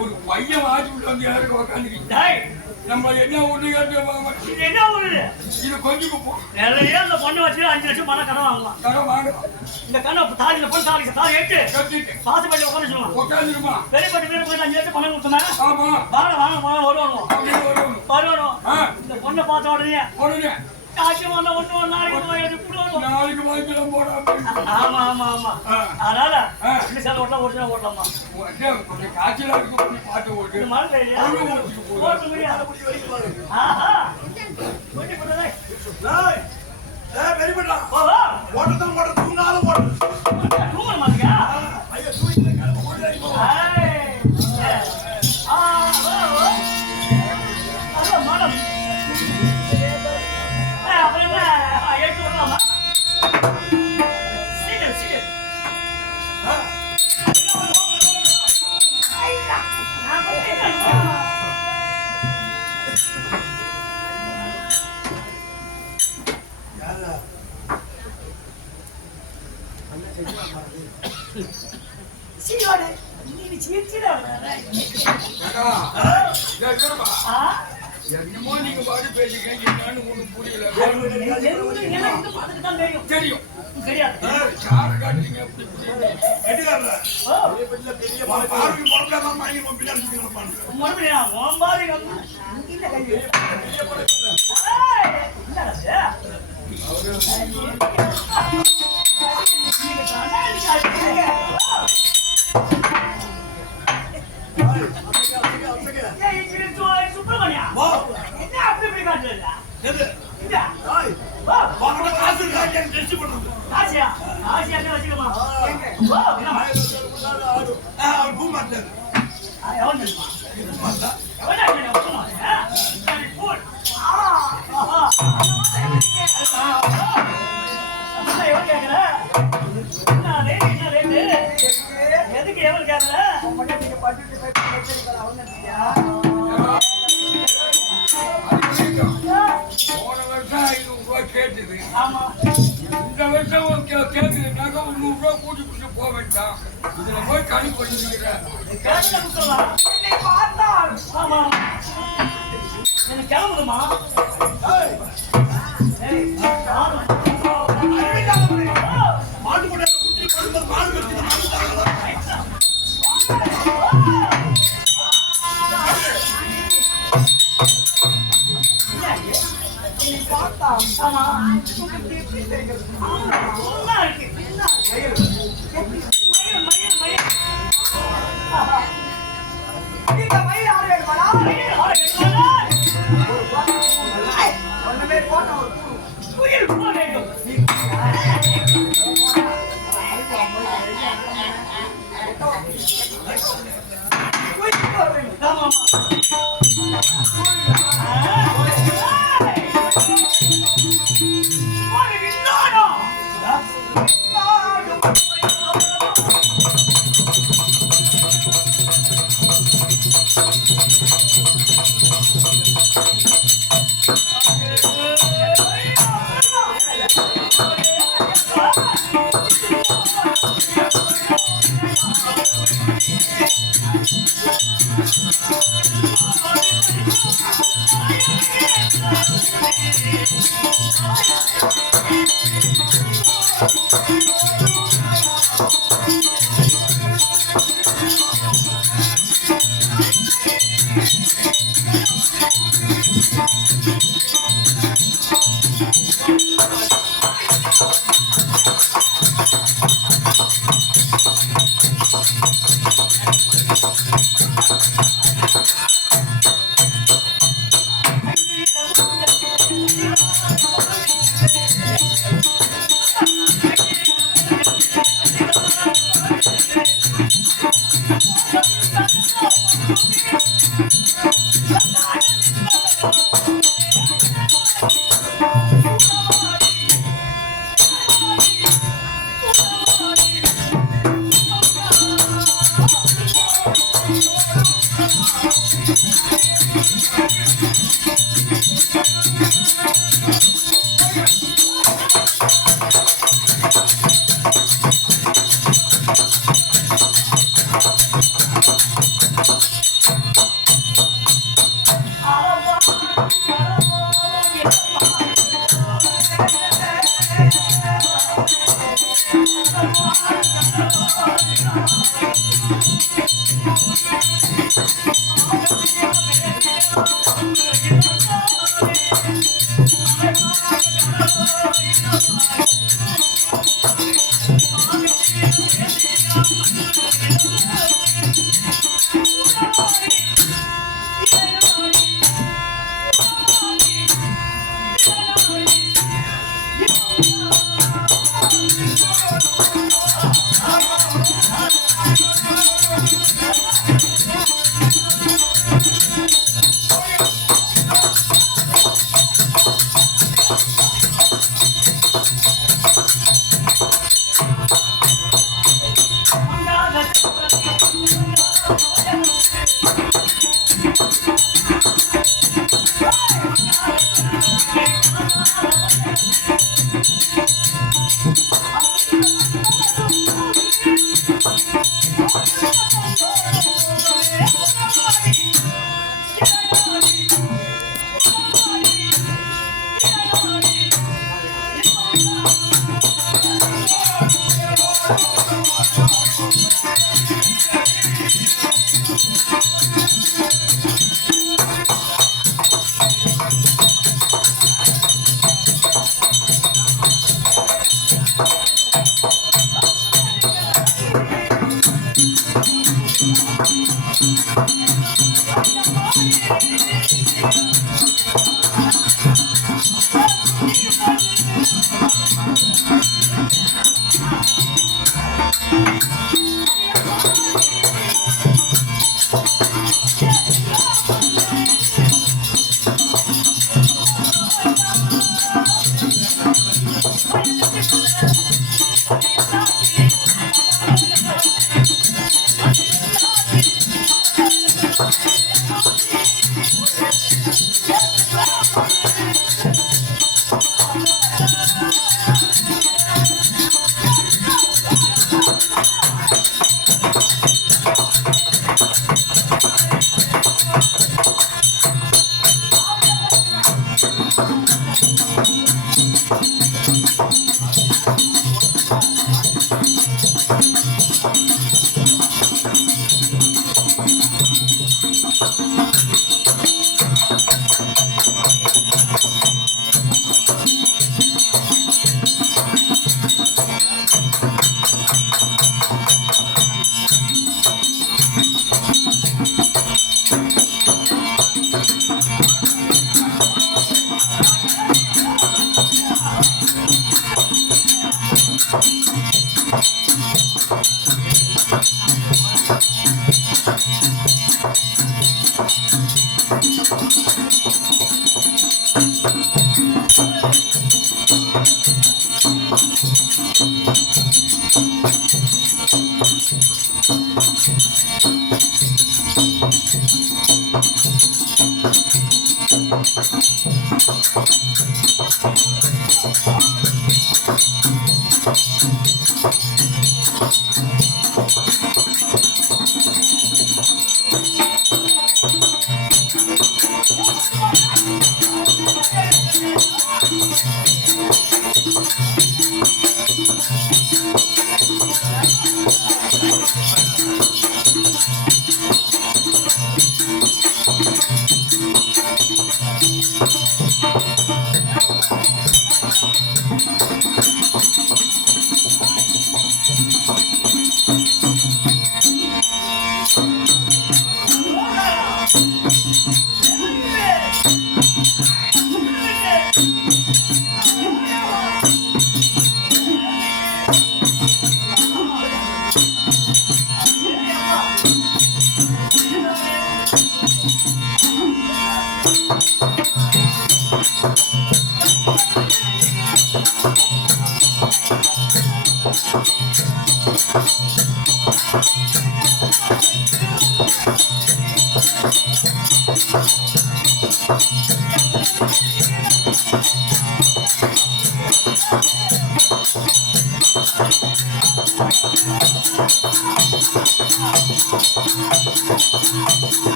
ஒரு பையன் வாசி விட்டு வந்து யாருக்கு உக்காந்துக்கிட்டாய் நம்ம என்ன ஒண்ணு என்ன ஒண்ணு இது கொஞ்சம் நிறைய அந்த பொண்ணு வச்சு 5 லட்சம் பணம் கடன் வாங்கலாம் கடன் வாங்கலாம் இந்த கடன் தாலியில போய் தாலி ஏட்டு பாசு பள்ளி உட்காந்துருமா பெரிய பட்டு பேர் போய் 5 லட்சம் பணம் கொடுத்தா ஆமா வாங்க வருவானோ இந்த பொண்ணை பார்த்த உடனே காட்சி வந்த ஒண்ணு நாளைக்கு வாய்ப்பு போடாம ஆமா அதனால சார் ஓட்டலாமா காய்ச்சல இருக்கு பாட்டு ஓட்டு தூங்காத தூங்க மாட்டீங்க மேடம் என்னமோ நீங்க பாட்டு பேசிக்கிறீங்க என்னன்னு ஒண்ணு புரியல தெரியும் யார காட்டுறீங்க சுப்பிரமணியா என்ன அப்படி காட்டுறா ஆசியா வச்சுக்கமா எதுக்கு எவ்வளவு கேட்கல போன வருஷம் 500 ரூபாய் கேட்டது இந்த வருஷம் கேட்குதுனாக்க 100 ரூபாய் கூட்டி குடிச்சு போக வேண்டாம் இதுல போய் கணி பண்ணிருக்கிறேன் கிளம்புதுமா மாட்டு கூட மாடு ஒண்ணுமே போட்ட ஒரு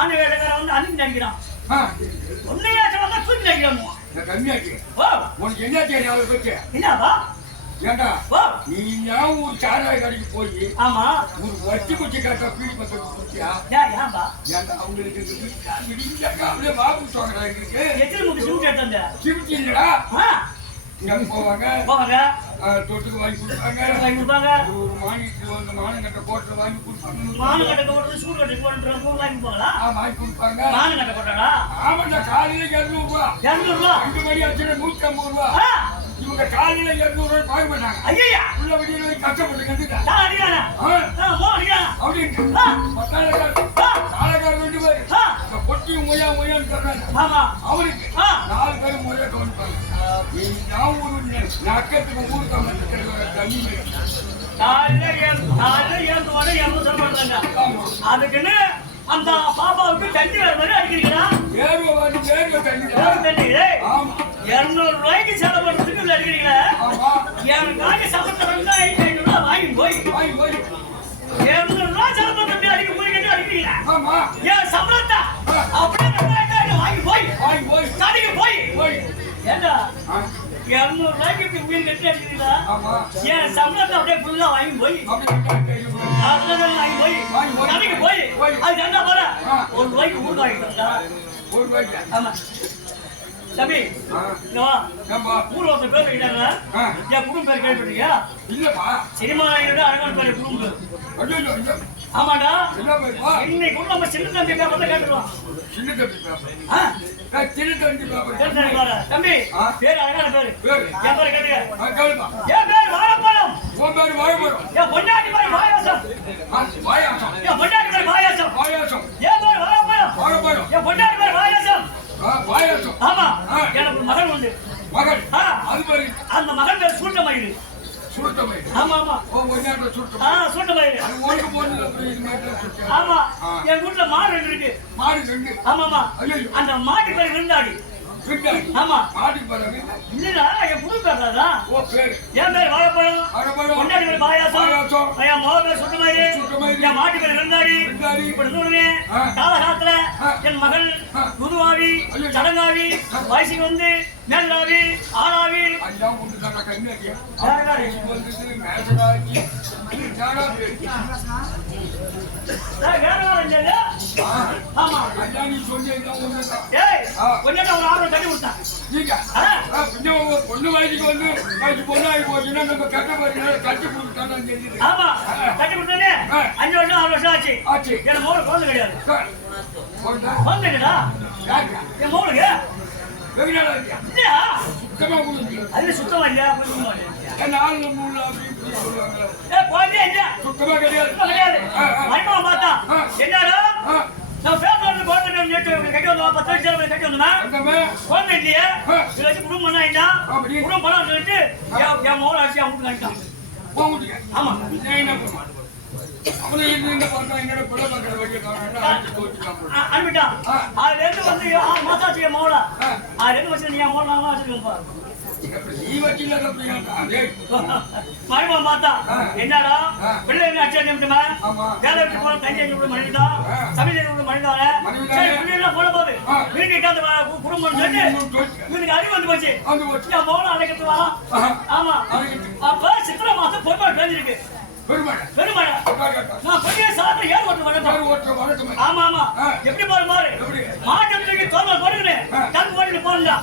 ஆன வேலைக்கார வந்து அன்னைக்கு நினைக்கிறான் ஒன்னையா சொன்னா தூக்கி நினைக்கிறான் கம்மியாச்சு உனக்கு என்ன தெரியும் அதை பத்தி என்னப்பா ஏண்டா நீ ஒரு சாராய கடைக்கு போய் ஆமா ஒரு வட்டி குச்சி கட்ட பீடி பத்தி குடிச்சியா ஏன்பா ஏண்டா அவங்களுக்கு அப்படியே வாக்கு சொல்றாங்க இருக்கு எத்தனை முடி சிமிட்டி எடுத்து சிமிட்டி இல்லடா இங்க போவாங்க தொட்டுக்கு வாங்கி கொடுப்பாங்க ஒரு மானியத்துக்கு வந்து மானங்கட்ட கோட்டை வாங்கி கொடுப்பாங்க மானங்கட்ட கோட்டை சூடு கட்டி போட்டு வாங்கி போங்களா வாங்கி கொடுப்பாங்க மானங்கட்ட கோட்டடா ஆமாண்டா காலையில 200 ரூபாய் 200 ரூபாய் 2 மணி ஆச்சு 150 ரூபாய் இவங்க காலையில 200 ரூபாய் பாய மாட்டாங்க ஐயா உள்ள வெளியில போய் கஷ்டப்பட்டு கண்டுட்டா நான் அடிக்கானா அப்படின்னு காலக்கார ரெண்டு பேர் பொட்டி மொய்யான்னு சொல்றாங்க ஆமா அவருக்கு 4 பேர் மொழியா கவனிப்பாங்க நான் ஒரு நக்கத்துக்கு ஊருக்கு அதுக்குன்னு அந்த பாப்பாவுக்கு தண்ணி வேற மாதிரி அடிக்கிறீங்களா 200 ரூபாய்க்கு செலவு பண்றதுக்கு அடிக்கிறீங்களா எனக்காக சமத்த 2500 ரூபாய் வாங்கி போய் 200 ரூபாய் செலவு பண்றது அடிக்க போய் அடிக்கிறீங்களா என் சம்பளத்தை அப்படியே வாங்கி போய் தடிக்கு போய் ஏண்டா 200 ரூபாய்க்கு மீன் கட்டி அடிக்கிறீங்களா என் சம்பளத்தை அப்படியே ஃபுல்லா வாங்கி போய் கடைக்கு போய் அது என்ன போல 1 ரூபாய்க்கு ஊருக்கு வாங்கிட்டு ஆமா தம்பி ஊர் ஒருத்தர் பேர் வைக்கிறாங்க என் குடும்ப பேர் கேள்விப்பட்டீங்க இல்லப்பா சினிமா அழகான பேர் குடும்பம் ஆமாடா இன்னைக்கு நம்ம சின்ன தம்பி பேப்பர் கேட்டுருவோம் சின்ன தம்பி தம்பி பேர் அழகான பேரு என் பேர் கேட்டுங்க என் பேர் வாழைப்பழம் உன் பேர் வாழைப்பழம் என் பொண்டாட்டி பேர் பாயாசம் என் பொண்டாட்டி பேர் பாயாசம் என் பேர் வாழைப்பழம் என் பொண்டாட்டி பேர் பாயாசம் ஆமா எனக்கு மகன் உண்டு அந்த மகன் பேர் சூட்டமயிறு ஆமா ஆமா சூட்டமயிறு ஆமா என் வீட்டுல மாடு இருக்கு ஆமா ஆமா அந்த மாட்டு பேர் விருந்தாடி ஆமா இல்லடா என் புது பேர்தாதா என் பேர் வாழைப்பழம் பொண்டாட்டி பேர் பாயாசம் என் மகன் பேர் சுட்டமயிறு என் மாட்டு பேர் விருந்தாடி இப்படி சொல்லுங்க காலகாலத்துல என் மகள் குருவாவி சடங்காவி வயசுக்கு வந்து மேலாவி ஆளாவி பொண்ணு வயசுக்கு வந்து பொண்ணாகி போச்சுன்னா நம்ம கட்ட கட்டி கொடுத்தான்னு தெரியுது. ஆமா கட்டி கொடுத்தானே 5 வருஷம் 6 வருஷம் ஆச்சு எனக்கு மோளை குழந்தை கிடையாது குழந்தைடா என் மோளுக்கு இல்லையா அது சுத்தமா இல்லையா குழந்தைய இல்லையா சுத்தமா கிடையாது மருமகன் பார்த்தா என்னடா நான் கட்டி வந்தோம் 10 லட்சம் கட்டி வந்தோம்னா குழந்தை இல்லையே இதை வச்சு குடும்பம் பண்ண ஆயிட்டான் குடும்பம் பணம் சொல்லிட்டு என் மோளை அடிச்சு அவங்க காட்டிட்டான் ஆமா அனுப்பிட்டான் அதுல இருந்து வந்து 6 மாசம் ஆச்சு என் மோளை அதுல இருந்து வச்சு நீ என் மோளை நான் வச்சுருப்பா மருமகன் பார்த்தா என்னடா பிள்ளை என்ன அச்சா நிமிடமா வேலை விட்டு போன தங்கி மனிதான் சமையல் மனிதான பிள்ளை போன போது வீட்டுக்கு குடும்பம் சொல்லி இவனுக்கு அறிவு வந்து போச்சு என் மோளை அழைக்கிறது வா ஆமா அப்ப சித்திரை மாசம் பொறுப்பாடு தெரிஞ்சிருக்கு பெருமாடா நான் பெரிய சாப்பிட ஏர் ஓட்டு வளர்த்தேன் ஆமா ஆமா எப்படி பாரு பாரு மாட்டு தோல் போடுங்க தன் போட்டு போடா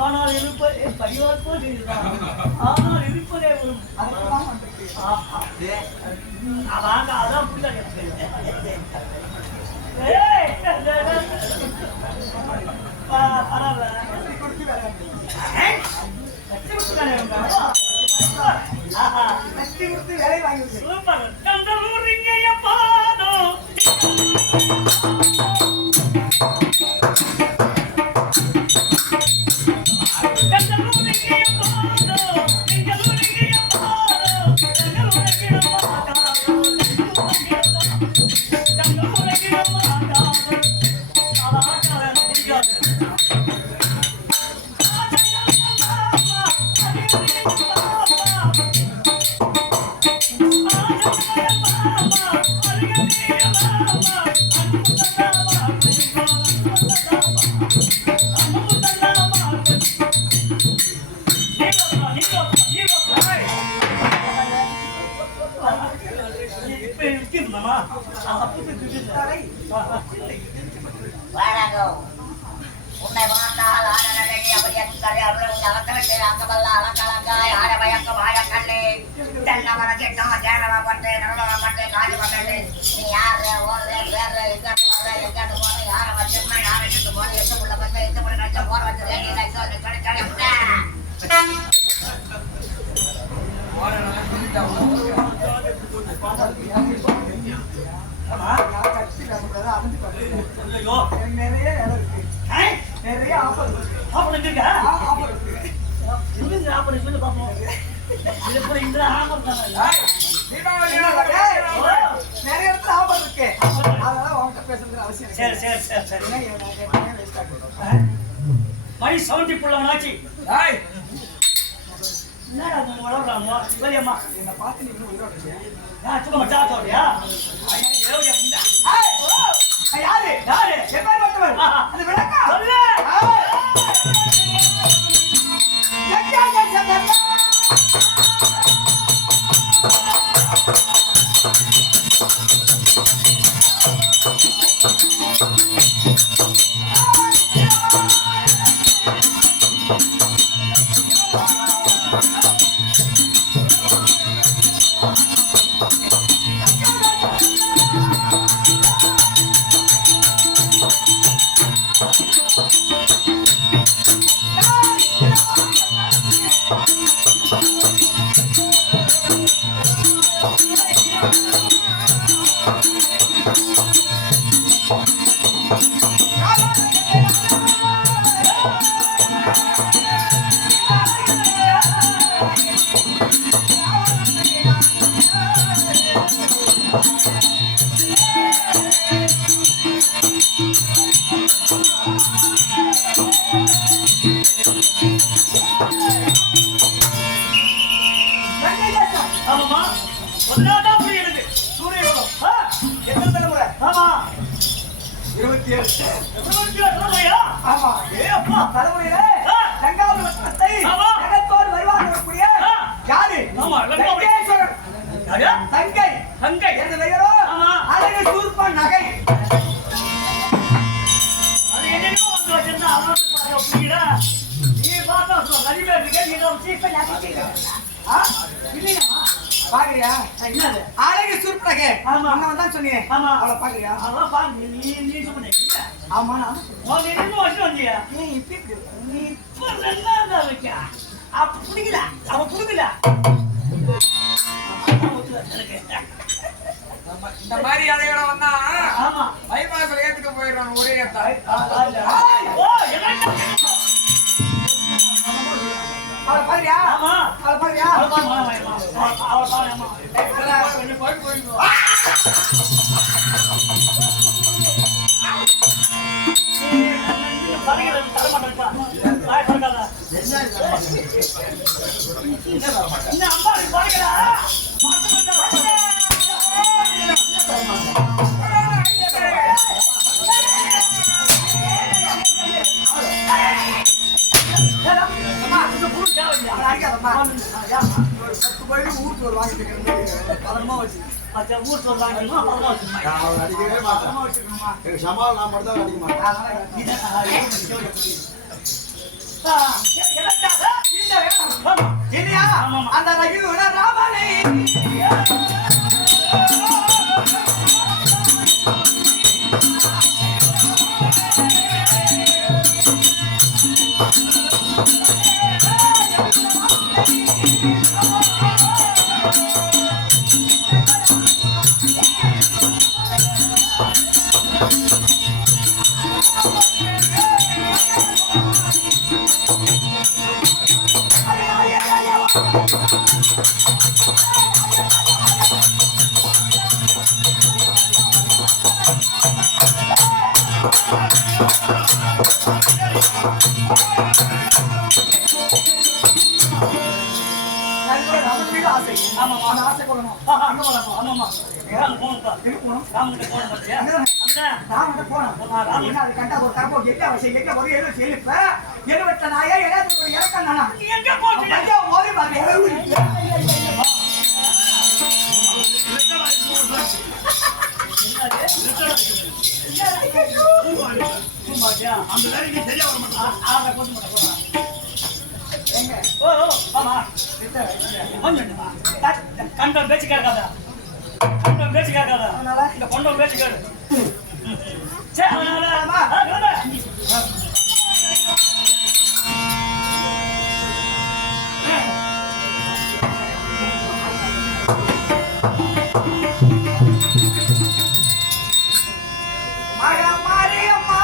ஆனால் இருப்பதே அதான் வேலை வாங்கி சூப்பர் உன்னை பார்த்தால் ஆனந்தனை அப்படி அக்கறை அவ்வளவு அகத்தவிட்டு அங்கமல்ல அலங்கலங்காய் ஆரபயக்க வாயக்கண்ணே தென்னமர கிட்டம் கேரளப்பட்டு நடனப்பட்டு காஜு பண்ணட்டு நீ யாரு ஓடுற வேறு எங்காட்டு வர எங்காட்டு போற யாரை வச்சிருந்தா யாரை கிட்ட போற எந்த உள்ள வந்து எந்த உள்ள கழிச்ச போற வச்சு நிறைய இடம் இருக்கு நிறைய ஆஃபர் இருக்கா ஆஃபர் இருக்கு இன்னும் ஆஃபர் சொல்லி பாப்போம் இது கூட இந்த ஆஃபர் தான் நிறைய ஓகே அதனால உன்கிட்ட பேசுறது அவசியம் இல்லை. சரி சரி சரி சரி என்ன இவன் வேஸ்ட் ஆகுது. மணி 70 புள்ளவனாச்சு டேய் என்னடா வளர்றாங்க வெளியம்மா என்ன பார்த்து நீ இன்னும் உயிரோட இருக்கியா? சும்மா மச்சா சொல்றியா ஐயா ஏவடியா முண்டா ஏய், யாரு யாரு எப்பேற்பட்டவன்? அந்த விளக்கம் சொல்லு ஆமாமா ஒன்னாதான் புரியுது சூரியன் எத்தனை தலைமுறை? ஆமா 27. தலைமுறையா ஆமா ஏ அப்பா தலைமுறையில ஆ. தங்காவூர் வட்டத்தை ஆமா. ஜெகத்தோடு வருவாங்க வரக்கூடிய ஆ. யாரு? ஆமா, லங்காவூர். லங்கேஸ்வரர். யாரு தங்கை தங்கை என்ற பெயரோ ஆமா. அழகு சூர்பன் நகை. அது என்னையோ வந்து வச்சிருந்தா அவன் புரியல நீ பார்த்தா கழிவே இருக்க நீ தான் சீப்பை ஆ? இல்லையாம்மா? பாக்குறியா? என்னது அழகு சூர்பன் நகை. ஆமா. அண்ணன் தான் சொன்னீங்க. ஆமா. அவளை பாக்குறியா? அதான் பாருங்க நீ சொன்னீங்க ஆமா நான் உங்க என்ன வருஷம் வந்தியா ஏன் இப்படி இப்படி இருக்கு? நீ இப்ப ரெண்டாவது வைக்க அப்ப பிடிக்கல அவ பிடிக்கல இந்த மாதிரி அதையோட வந்தா ஆமா பைபாஸ்ல ஏத்துக்க போயிடுறான் ஒரே ஏத்தா. ஓ என்ன அவளை பாக்குறியா? ஆமா அவளை பாக்குறியா? அவ பாருமா அவளை அடிக்காதம்மா. ஒரு 10 கோடி ஊருக்கு ஒரு வாங்கிட்டு இருக்கேன். பதனமா வச்சு. ஊர் சொல்றாங்க நான் அடிக்கவே மாட்டேன். எனக்கு சமாளம் நான் மட்டும் தான் அடிக்க மாட்டேன். இல்லையா? அந்த ரகுவர ராமனை ராமன் மீது ஆசை. ஆமா அந்த ஆசை கொள்ளணும். ஆமாமா போகணும்ப்பா ராமகிட்ட போகணும் பார்த்தியா ராமன்கிட்ட போனோம். என்ன அது கண்டா ஒரு தரப்போ என்ன அவசியம் என்ன ஒரு எழு செழிப்ப எழுவட்ட நாயே எழுபத்தி ஒரு இறக்கம் நானா எங்க போச்சு ஐயா ஓடி பாருங்க அந்த வேலைக்கு சரியா வர மாட்டான் கண்டம் பேச்சு கேட்காத கண்டம் பேச்சு கேட்காத இந்த கொண்டம் பேச்சு கேடு சரி அதனால மாரியம்மா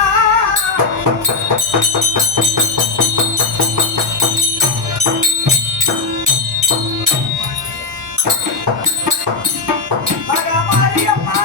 மாரியம்மா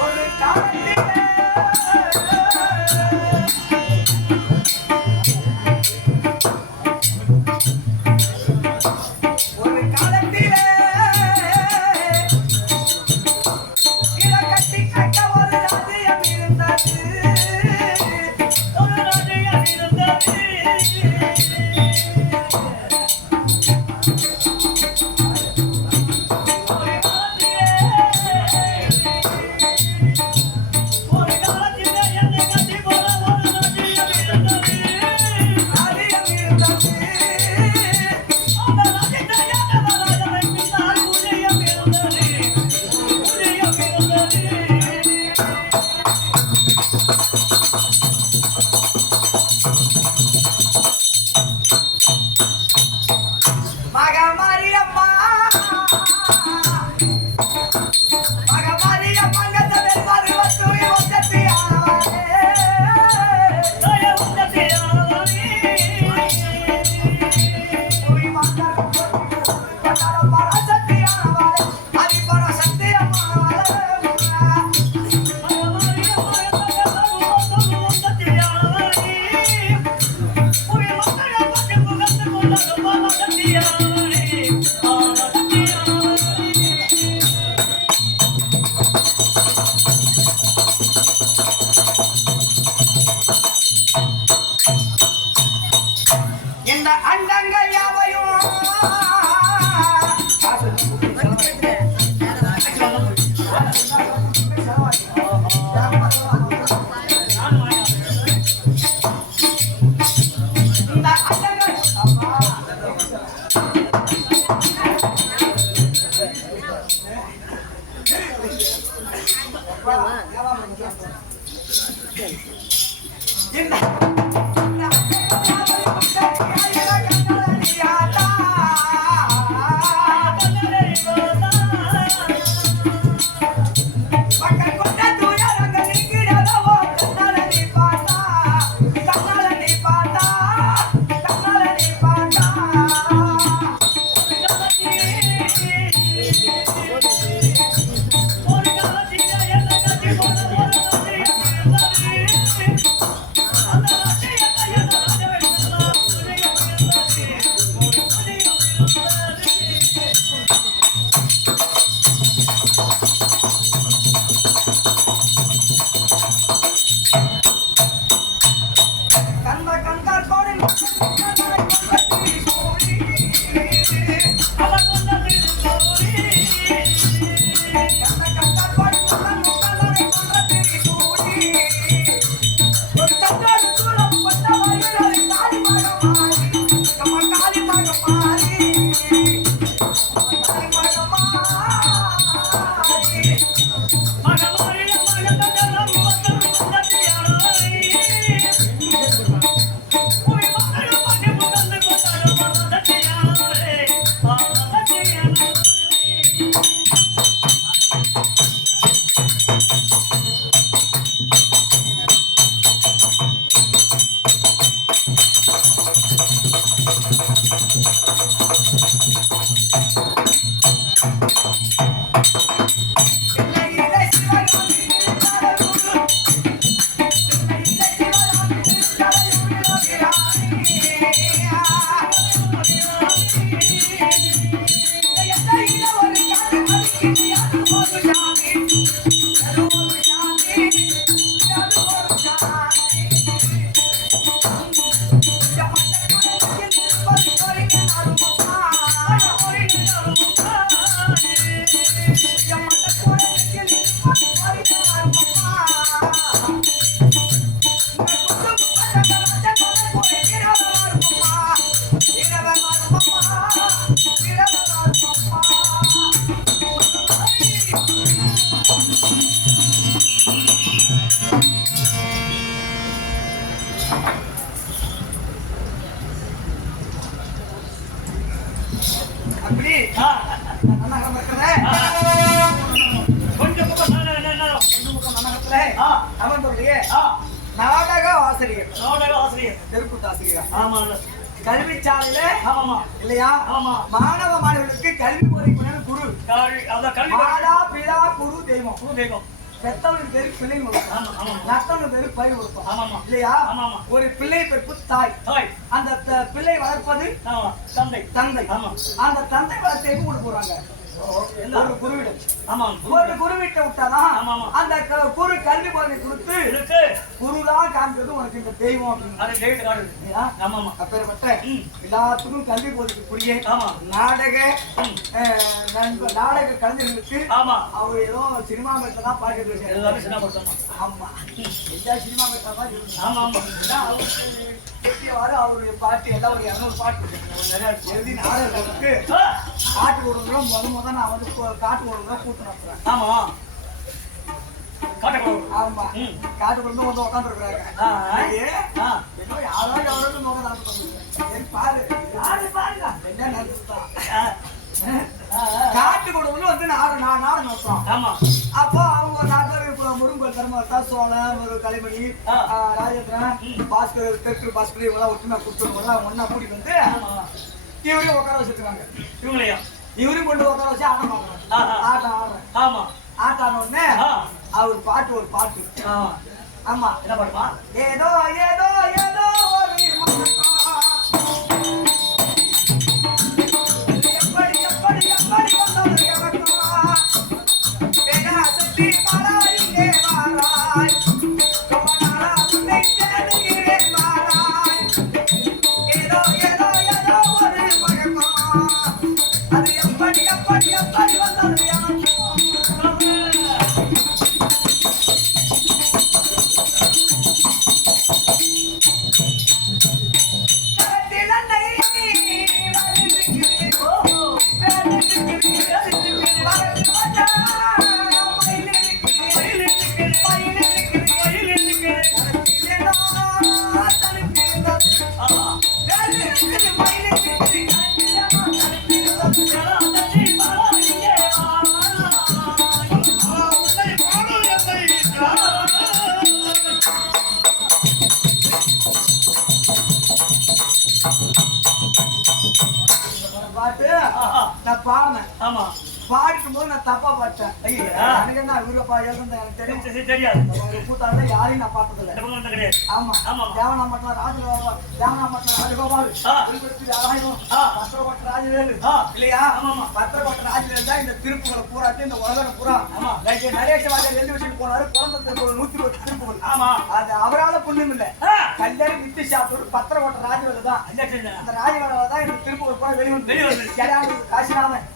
ஒரு காலத்திலே நாடக ஆசிரியர் நாடக ஆசிரியர் தெருக்கூத்து ஆசிரியர் ஆமா கல்வி சாலையில ஆமாமா இல்லையா ஆமா மாணவ மாணவர்களுக்கு கல்வி போதிக்கணும் குரு அத கல்வி மாதா பிதா குரு தெய்வம் குரு தெய்வம் பெத்தவனுக்கு பேரு பிள்ளைங்க கொடுப்போம் ஆமா ஆமா நத்தவனுக்கு பேரு பயிர் கொடுப்போம் ஆமாமா இல்லையா ஆமாமா ஒரு பிள்ளை பிறப்பு தாய் தாய் அந்த பிள்ளை வளர்ப்பது ஆமா தந்தை தந்தை ஆமா அந்த தந்தை வளர்த்து எங்க கொண்டு போறாங்க ஒரு குருவிடம் ஆமா ஒரு குருவிட்ட விட்டாதான் ஆமாமா அந்த குரு கல்வி போதனை கொடுத்து இருக்கு குருதான் காண்கிறது உனக்கு இந்த தெய்வம் அப்படின்னு அது டேட் கார்டு இல்லையா? ஆமாமா அப்பேற்பட்ட எல்லாத்துக்கும் கல்வி போதிக்கக்கூடிய ஆமா நாடக நாடக கலைஞர்களுக்கு ஆமா அவர் ஏதோ சினிமா மேட்டர் தான் பாக்கிட்டு இருக்காரு எல்லாமே சின்ன படுத்தமா ஆமா எல்லா சினிமா மேட்டர் தான் இருக்கு ஆமா ஆமா அவருக்கு கெட்டியவாறு அவருடைய பாட்டு எல்லாம் ஒரு 200 பாட்டு இருக்கு நிறைய எழுதி நாடகங்களுக்கு காட்டு கொடுக்குறோம் முத நான் வந்து காட்டு கொடுக்குறோம் கூட்டு நடத்துறேன் ஆமா காட்டக்கூடாது ஆமா காட்டு கொடுத்து வந்து உட்காந்துருக்குறாங்க ஏதோ யாரோ எவ்வளோ நோக்க தான் பாரு யாரு பாருங்க என்ன நடத்துதான் காட்டு கொடுக்கணும் வந்து நாடு நோக்கம் ஆமா அப்போ அவங்க ஒரு 4 பேர் இப்போ முருங்கல் தர்மத்தா சோழன் ஒரு கலைமணி ராஜேந்திரன் பாஸ்கர் தெற்கு பாஸ்கர் இவங்களாம் ஒற்றுமை கொடுத்துருவங்களாம் ஒன்னா கூட்டிட்டு வந்து இவரையும் உட்கார வச்சிருக்காங்க இவங்களையா இவரையும் கொண்டு உட்கார வச்சு ஆட்டம் பார்க்கணும் ஆட்டம் ஆடுறேன் ஆமா ஆட்டம் ஆன உடனே அவர் பாட்டு ஒரு பாட்டு ஆமா என்ன பாட்டுமா ஏதோ ஏதோ ஏதோ ஒரு எப்படி எப்படி எப்படி வந்தது எனக்கும் பேராசக்தி பாராயிலே வாராய் ரொம்ப நாளா உன்னை தேடுகிறேன் வாராய் ஏதோ ஏதோ ஏதோ ஒரு மயக்கம் அது எப்படி எப்படி எப்படி வந்தது எனக்கும் பாட்டு நான் பாடினேன் ஆமா பாடிக்கும் போது நான் தப்பா பாட்டேன் ஐயா எனக்கு என்ன இவங்க எழுதுனது எனக்கு தெரியும் தெரியாது கூத்தாடுல யாரையும் நான் பார்த்ததில்லை இந்த பக்கம் கிடையாது ஆமா ஆமா தேவனாம்பட்டினம் ராஜகோபால் ராஜவேலு இல்லையா பத்திரக்கோட்டை ராஜவேலு தான் இந்த திருப்புகளை பூராட்டி இந்த உலகம் பூரா ஆமா நரேஷ வாஜர் எழுதி வச்சுட்டு போனாரு குழந்தை திருப்புகள் 110 திருப்புகள் ஆமா அது அவரால புண்ணியம் இல்ல கல்யாணி நித்தி சாப்பிட்டு பத்திரக்கோட்டை ராஜவேலு தான் அந்த ராஜவேல தான் இந்த திருப்புகள் பூரா வெளிவந்து காசிநாதன்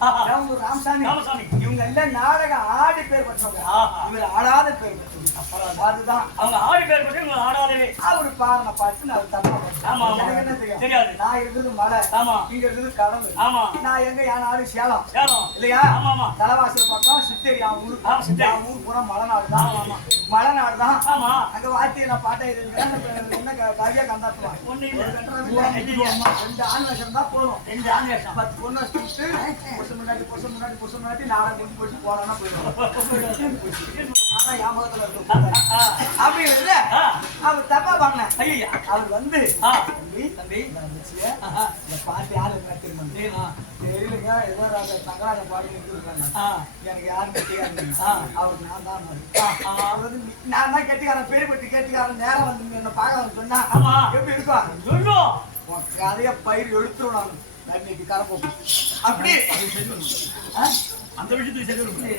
ராமசாமி இவங்க எல்லாம் நாடக ஆடி பேர் பெற்றவங்க இவர் ஆடாத பேர் பெற்றவங்க அதுதான் அவங்க ஆடி பேர் பற்றி உங்க ஆடாதவே அவரு பாருன பாட்டு நான் தப்பா ஆமா எனக்கு என்ன தெரியாது தெரியாது நான் இருக்கிறது மலை ஆமா இங்க இருக்கிறது கடவு ஆமா நான் எங்க என் நாடு சேலம் சேலம் இல்லையா ஆமா ஆமா தலைவாசல் பக்கம் சித்தேரி ஊரு ஊர் பூரா மலைநாடு தான் ஆமா மலைநாடு தான் ஆமா அங்க வாத்தி நான் பாட்டை என்ன கவியா கந்தாத்துவான் ஒண்ணு ரெண்டு ஆண் வேஷம் தான் போதும் 2 ஆண் வேஷம் 10 பொண்ணு வச்சுட்டு புருஷன் முன்னாடி நாடகம் முடிஞ்சு போச்சு போறானா போயிடுவான் ஆனா ஞாபகத்துல இருக்கு அப்படி இல்ல அவர் தப்பா பண்ண ஐயா அவர் வந்து தம்பி இந்த பாட்டு யாரு தெரியுமா தெரியலங்க ஏதோ தங்கராஜ பாடி எனக்கு யாரும் கெட்டிக்காரன் அவருக்கு நான் தான் அவர் வந்து நான் தான் கெட்டிக்காரன் பேர் பற்றி கேட்டுக்காரன் நேரம் வந்து என்ன பார்க்க சொன்னா எப்படி இருக்கும் சொல்லும் கதைய பயிர் எடுத்துரும் நான் இன்னைக்கு கரப்போம் அப்படி அந்த விஷயத்துக்கு சரி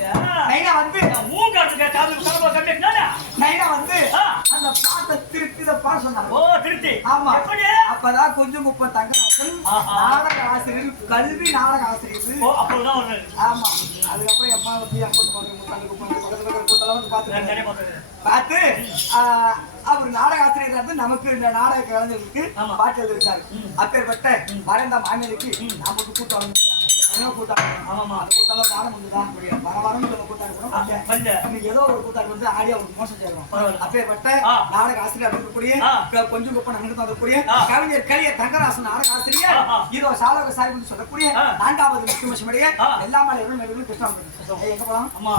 நைனா வந்து மூங்காட்டுக்கு காது கலப்பா கட்டிட்டானே நைனா வந்து அந்த பாட்டை திருப்பி இதை பாட சொன்னாங்க ஓ திருத்தி ஆமா எப்படி அப்பதான் கொஞ்சம் குப்பை தங்கராசன் நாடக ஆசிரியர் கல்வி நாடக ஆசிரியர் ஓ அப்பதான் ஒரு ஆமா அதுக்கப்புறம் எப்பா வந்து நிறைய பார்த்தேன் பார்த்து அவர் நாடக ஆசிரியர் வந்து நமக்கு இந்த நாடக கலைஞர்களுக்கு பாட்டு எழுதிருக்காரு அப்பேற்பட்ட மறைந்த மாநிலக்கு நமக்கு கூட்டம் ஆமாமா அந்த கூட்டம் நாடகம் வந்துதான் வரவரம் கூட்டாரு ஏதோ ஒரு கூட்டாரு வந்து ஆடியோ மோசம் செய்யணும் அப்பேற்பட்ட நாடக ஆசிரியர் இருக்கக்கூடிய கொஞ்சம் குப்பை நமக்கு தரக்கூடிய கவிஞர் கலிய தங்கராசன் நாடக ஆசிரியர் இதோ சாலக சாரி சொல்லக்கூடிய 4வது முக்கியமடைய எல்லாமே கிருஷ்ணா எங்க போலாம் ஆமா